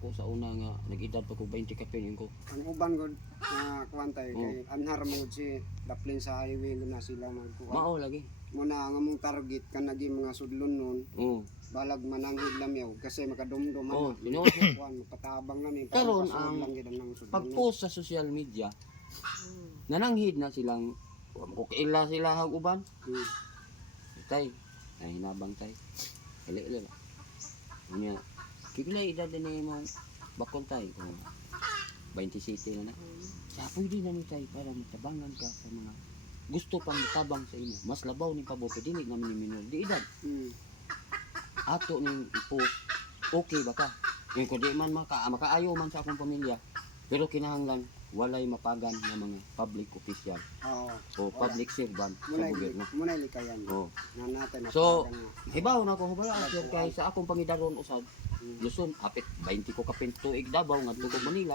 ako sa una nga nag-edad pa ko 20 ka pin ko. Ang uban gud na kuantay kay anhar mo si daplin sa highway na sila magkuan. Mao lagi. Muna nga mong target kan nagi mga sudlon nun. Balag mananghid lang yaw kasi makadumdum Oh, man. Kuan mapatabang na ni. Karon ang pag-post sa social media nananghid na silang kaila sila hag uban. Tay, ay hinabang tay. Ili lang. Unya, kikila edad ni mo bakon tay kung 20 city na na. Sa pwede na ni tay para matabangan ka sa mga gusto pang tabang sa imo. Mas labaw ni pabote dili namin ni minor di edad. Ato ning i-post okay ba ka? Yung ko di man makaayo man sa akong pamilya. Pero kinahanglan walay mapagan ng mga public official. O public servant sa gobyerno. Muna likayan. Na natin So, hibaw na ko hubala sir kay sa akong pangidaron usad. Luzon apit 20 ko kapin tuig Davao ngadto ko Manila.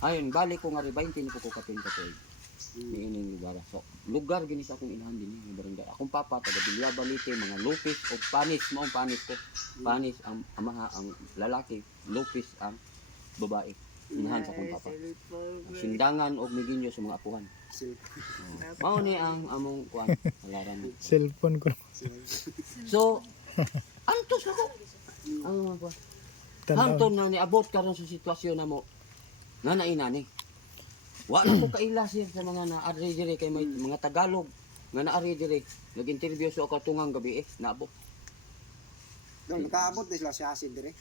Ayon balik ko nga 20 ni ko kapin ka tuig. Niining lugar. So, lugar gini sa akong inahan din yung barangay. Akong papa taga Bilya Balite, mga Lupis o Panis, maong Panis ko. Panis ang amaha ang lalaki, Lupis ang babae. Inahan sa akong papa. Sindangan o miginyo sa mga apuhan. Mao ni ang among kuan alaran. Cellphone ko. So, antos ako. Ang mga kuan. Hanton na niabot karon sa sitwasyon na mo. Nanaina ni. Wa na ko kaila sir sa mga naari dire kay may mga Tagalog nga naari dire. Nag-interview sa ako tungang gabi naabot. Don nakaabot sila si Asid dire.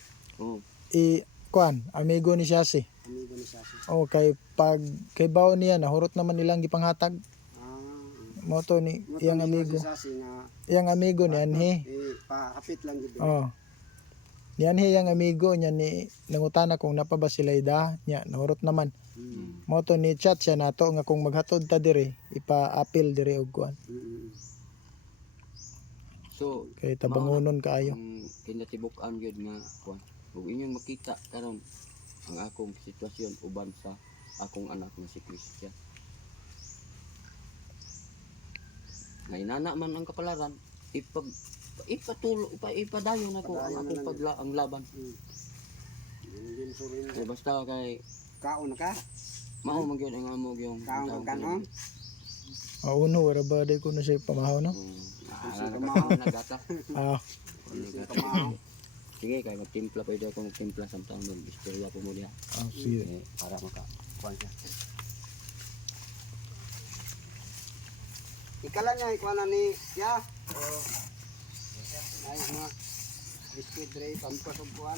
Kuan, amigo ni Shasi. Amigo ni Shasi. Kay pag kay bawo niya nahurot naman nilang gipanghatag. Mo to ni iyang amigo. Iyang amigo ni Anhe. Pahapit lang gid. Ni Anhe iyang amigo niya ni nangutana kung napaba sila ida nya nahurot naman. Mo to ni chat siya nato nga kung maghatod ta dire ipa-appeal dire og kuan. So, kay tabangonon kaayo. Kinatibuk-an gyud nga kuan. Ug inyong makita karon ang akong sitwasyon uban sa akong anak nga si Christian. Nainana man ang kapalaran, ipadayon ako ang akong ang laban. Kaya basta kay kaon ka? Mao man gyud ang amo gyung kaon kanon. Uno wala ba day ko na siya pamahaw no? Pamahaw na gata. Pamahaw. Sige, kaya magtimpla pwede ako magtimpla samtang mag-istorya po mo diha. Sige. Para maka-kuhan siya. Ikala niya, ikuha ni siya. Ay, mga biscuit dre, pampasog kuhan.